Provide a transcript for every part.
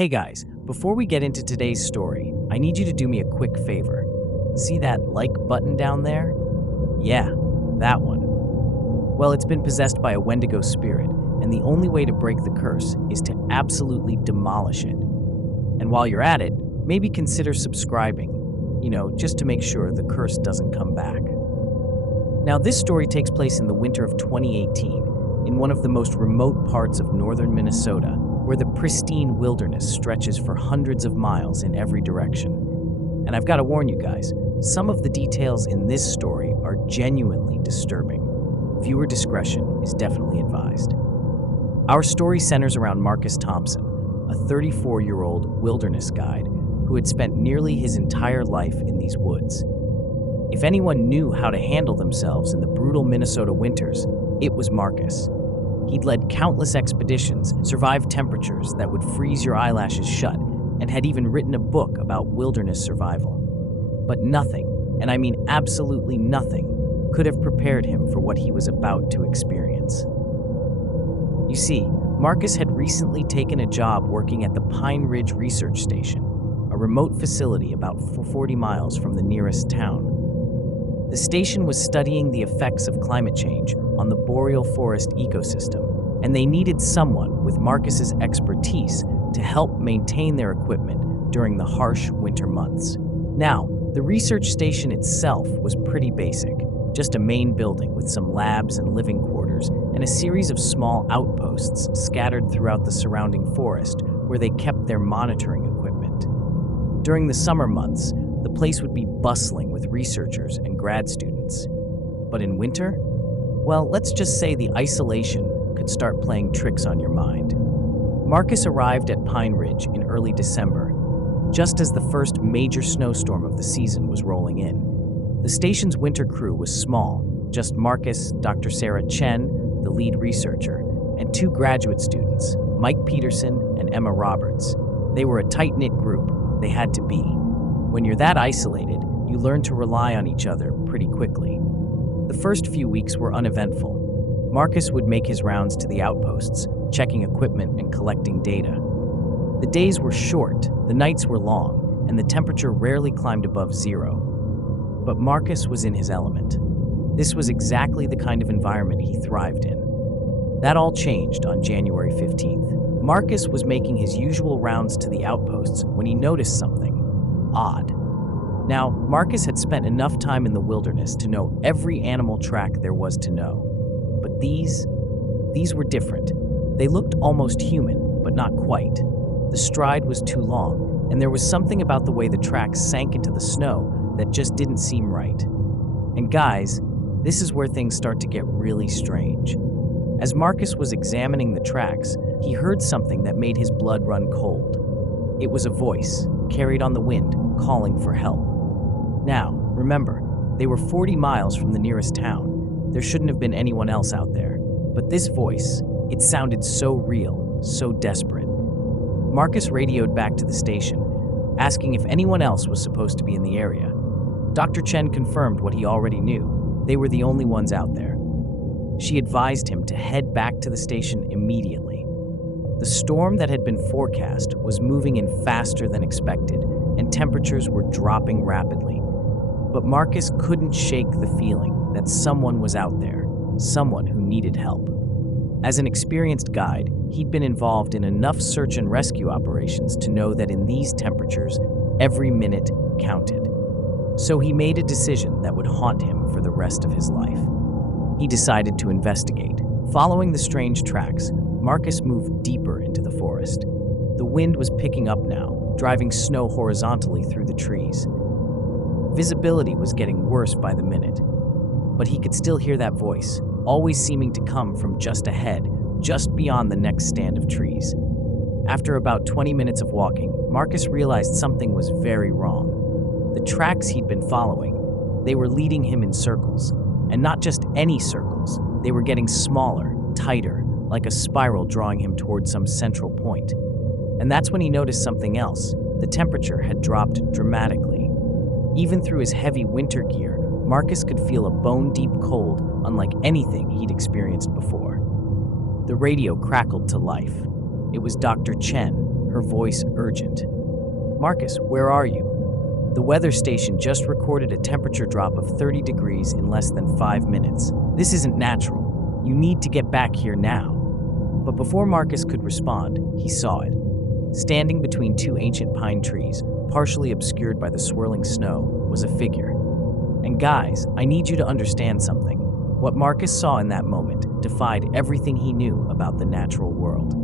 Hey guys, before we get into today's story, I need you to do me a quick favor. See that like button down there? Yeah, that one. Well, it's been possessed by a Wendigo spirit, and the only way to break the curse is to absolutely demolish it. And while you're at it, maybe consider subscribing, just to make sure the curse doesn't come back. Now, this story takes place in the winter of 2018, in one of the most remote parts of northern Minnesota, where the pristine wilderness stretches for hundreds of miles in every direction. And I've got to warn you guys, some of the details in this story are genuinely disturbing. Viewer discretion is definitely advised. Our story centers around Marcus Thompson, a 34-year-old wilderness guide who had spent nearly his entire life in these woods. If anyone knew how to handle themselves in the brutal Minnesota winters, it was Marcus. He'd led countless expeditions, survived temperatures that would freeze your eyelashes shut, and had even written a book about wilderness survival. But nothing, and I mean absolutely nothing, could have prepared him for what he was about to experience. You see, Marcus had recently taken a job working at the Pine Ridge Research Station, a remote facility about 40 miles from the nearest town. The station was studying the effects of climate change on the boreal forest ecosystem, and they needed someone with Marcus's expertise to help maintain their equipment during the harsh winter months. Now, the research station itself was pretty basic, just a main building with some labs and living quarters and a series of small outposts scattered throughout the surrounding forest where they kept their monitoring equipment. During the summer months, the place would be bustling with researchers and grad students. But in winter? Well, let's just say the isolation could start playing tricks on your mind. Marcus arrived at Pine Ridge in early December, just as the first major snowstorm of the season was rolling in. The station's winter crew was small, just Marcus, Dr. Sarah Chen, the lead researcher, and two graduate students, Mike Peterson and Emma Roberts. They were a tight-knit group. They had to be. When you're that isolated, you learn to rely on each other pretty quickly. The first few weeks were uneventful. Marcus would make his rounds to the outposts, checking equipment and collecting data. The days were short, the nights were long, and the temperature rarely climbed above zero. But Marcus was in his element. This was exactly the kind of environment he thrived in. That all changed on January 15th. Marcus was making his usual rounds to the outposts when he noticed something odd. Now, Marcus had spent enough time in the wilderness to know every animal track there was to know. But these were different. They looked almost human, but not quite. The stride was too long, and there was something about the way the tracks sank into the snow that just didn't seem right. And guys, this is where things start to get really strange. As Marcus was examining the tracks, he heard something that made his blood run cold. It was a voice, carried on the wind, calling for help. Now, remember, they were 40 miles from the nearest town. There shouldn't have been anyone else out there. But this voice, it sounded so real, so desperate. Marcus radioed back to the station, asking if anyone else was supposed to be in the area. Dr. Chen confirmed what he already knew. They were the only ones out there. She advised him to head back to the station immediately. The storm that had been forecast was moving in faster than expected, and temperatures were dropping rapidly. But Marcus couldn't shake the feeling that someone was out there, someone who needed help. As an experienced guide, he'd been involved in enough search and rescue operations to know that in these temperatures, every minute counted. So he made a decision that would haunt him for the rest of his life. He decided to investigate. Following the strange tracks, Marcus moved deeper into the forest. The wind was picking up now, driving snow horizontally through the trees. Visibility was getting worse by the minute, but he could still hear that voice, always seeming to come from just ahead, just beyond the next stand of trees. After about 20 minutes of walking, Marcus realized something was very wrong. The tracks he'd been following, they were leading him in circles, and not just any circles. They were getting smaller, tighter, like a spiral drawing him toward some central point. And that's when he noticed something else. The temperature had dropped dramatically. Even through his heavy winter gear, Marcus could feel a bone-deep cold unlike anything he'd experienced before. The radio crackled to life. It was Dr. Chen, her voice urgent. "Marcus, where are you? The weather station just recorded a temperature drop of 30 degrees in less than 5 minutes. This isn't natural. You need to get back here now." But before Marcus could respond, he saw it. Standing between two ancient pine trees, partially obscured by the swirling snow, was a figure. And guys, I need you to understand something. What Marcus saw in that moment defied everything he knew about the natural world.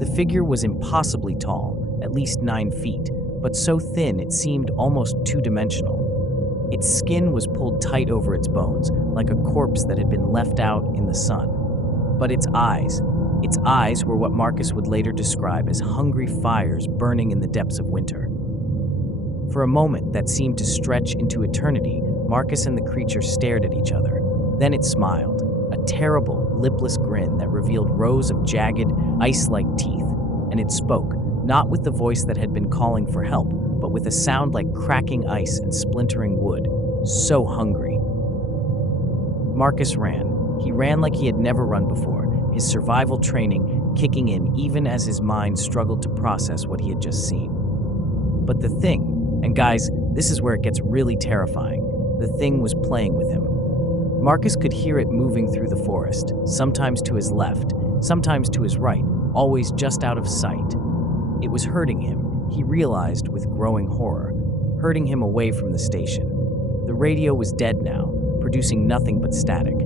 The figure was impossibly tall, at least 9 feet, but so thin it seemed almost two-dimensional. Its skin was pulled tight over its bones, like a corpse that had been left out in the sun. But its eyes were what Marcus would later describe as hungry fires burning in the depths of winter. For a moment that seemed to stretch into eternity, Marcus and the creature stared at each other. Then it smiled, a terrible, lipless grin that revealed rows of jagged, ice-like teeth, and it spoke, not with the voice that had been calling for help, but with a sound like cracking ice and splintering wood. So hungry. Marcus ran. He ran like he had never run before, his survival training kicking in even as his mind struggled to process what he had just seen. But the thing, and guys, this is where it gets really terrifying, the thing was playing with him. Marcus could hear it moving through the forest, sometimes to his left, sometimes to his right, always just out of sight. It was hurting him, he realized with growing horror, hurting him away from the station. The radio was dead now, producing nothing but static.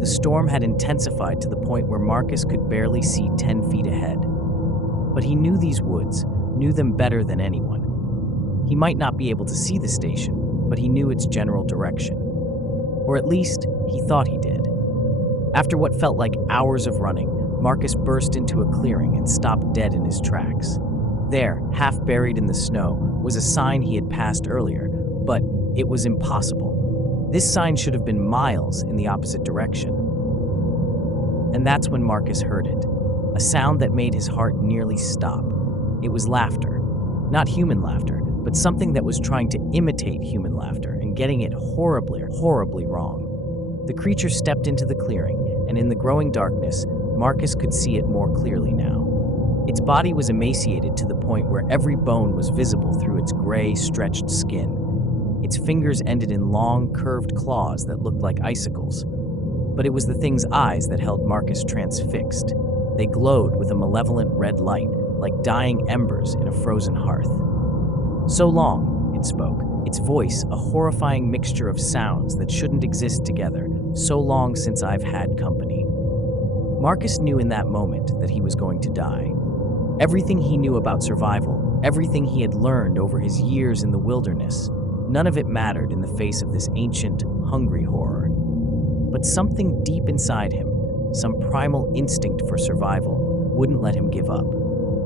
The storm had intensified to the point where Marcus could barely see 10 feet ahead. But he knew these woods, knew them better than anyone. He might not be able to see the station, but he knew its general direction. Or at least, he thought he did. After what felt like hours of running, Marcus burst into a clearing and stopped dead in his tracks. There, half buried in the snow, was a sign he had passed earlier, but it was impossible. This sign should have been miles in the opposite direction. And that's when Marcus heard it, a sound that made his heart nearly stop. It was laughter. Not human laughter, but something that was trying to imitate human laughter and getting it horribly, horribly wrong. The creature stepped into the clearing, and in the growing darkness, Marcus could see it more clearly now. Its body was emaciated to the point where every bone was visible through its gray, stretched skin. Its fingers ended in long, curved claws that looked like icicles. But it was the thing's eyes that held Marcus transfixed. They glowed with a malevolent red light, like dying embers in a frozen hearth. "So long," it spoke, its voice a horrifying mixture of sounds that shouldn't exist together. "So long since I've had company." Marcus knew in that moment that he was going to die. Everything he knew about survival, everything he had learned over his years in the wilderness, none of it mattered in the face of this ancient, hungry horror. But something deep inside him, some primal instinct for survival, wouldn't let him give up.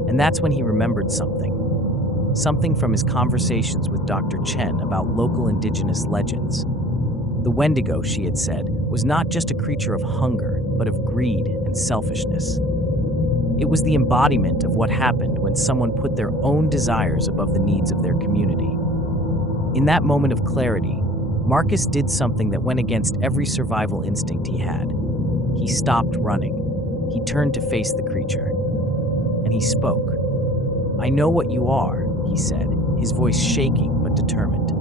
And that's when he remembered something. Something from his conversations with Dr. Chen about local indigenous legends. The Wendigo, she had said, was not just a creature of hunger, but of greed and selfishness. It was the embodiment of what happened when someone put their own desires above the needs of their community. In that moment of clarity, Marcus did something that went against every survival instinct he had. He stopped running. He turned to face the creature. And he spoke. "I know what you are," he said, his voice shaking but determined.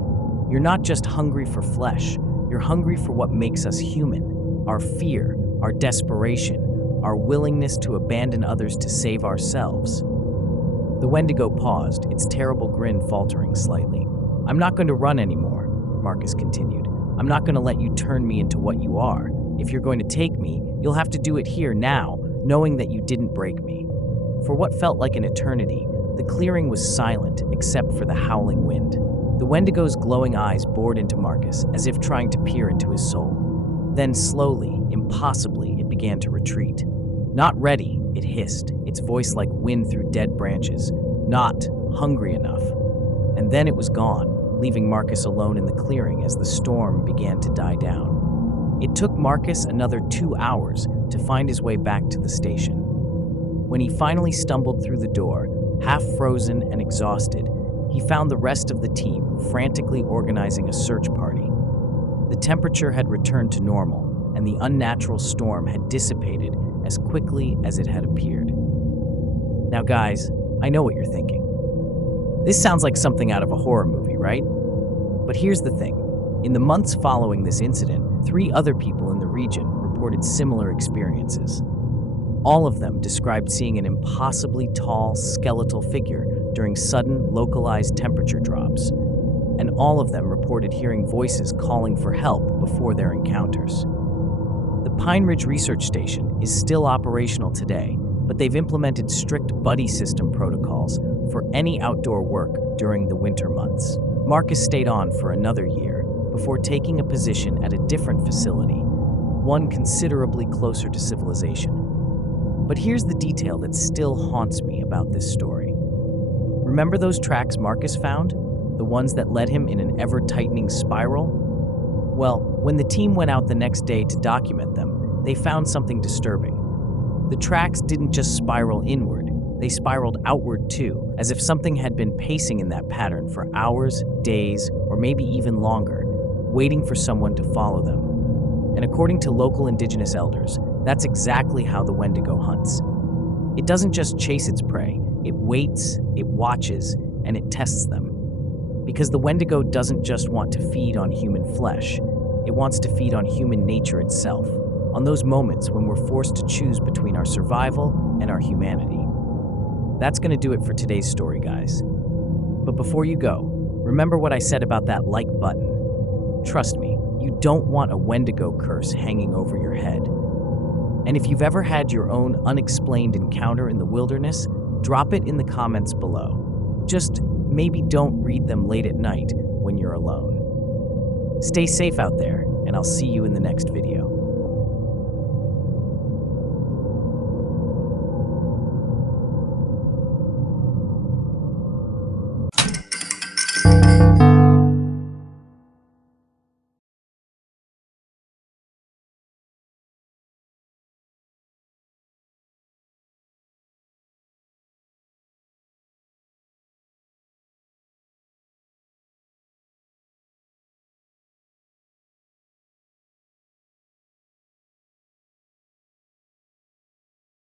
"You're not just hungry for flesh. You're hungry for what makes us human. Our fear, our desperation, our willingness to abandon others to save ourselves." The Wendigo paused, its terrible grin faltering slightly. "I'm not going to run anymore," Marcus continued. "I'm not going to let you turn me into what you are. If you're going to take me, you'll have to do it here now, knowing that you didn't break me." For what felt like an eternity, the clearing was silent except for the howling wind. The Wendigo's glowing eyes bored into Marcus, as if trying to peer into his soul. Then slowly, impossibly, it began to retreat. "Not ready," it hissed, its voice like wind through dead branches. "Not hungry enough." And then it was gone, leaving Marcus alone in the clearing as the storm began to die down. It took Marcus another 2 hours to find his way back to the station. When he finally stumbled through the door, half frozen and exhausted, he found the rest of the team frantically organizing a search party. The temperature had returned to normal, and the unnatural storm had dissipated as quickly as it had appeared. Now guys, I know what you're thinking. This sounds like something out of a horror movie, right? But here's the thing. In the months following this incident, 3 other people in the region reported similar experiences. All of them described seeing an impossibly tall, skeletal figure during sudden, localized temperature drops. And all of them reported hearing voices calling for help before their encounters. The Pine Ridge Research Station is still operational today, but they've implemented strict buddy system protocols for any outdoor work during the winter months. Marcus stayed on for another year before taking a position at a different facility, one considerably closer to civilization. But here's the detail that still haunts me about this story. Remember those tracks Marcus found? The ones that led him in an ever-tightening spiral? Well, when the team went out the next day to document them, they found something disturbing. The tracks didn't just spiral inward, they spiraled outward too, as if something had been pacing in that pattern for hours, days, or maybe even longer, waiting for someone to follow them. And according to local indigenous elders, that's exactly how the Wendigo hunts. It doesn't just chase its prey, it waits, it watches, and it tests them. Because the Wendigo doesn't just want to feed on human flesh, it wants to feed on human nature itself, on those moments when we're forced to choose between our survival and our humanity. That's going to do it for today's story, guys. But before you go, remember what I said about that like button. Trust me, you don't want a Wendigo curse hanging over your head. And if you've ever had your own unexplained encounter in the wilderness, drop it in the comments below. Just maybe don't read them late at night when you're alone. Stay safe out there, and I'll see you in the next video.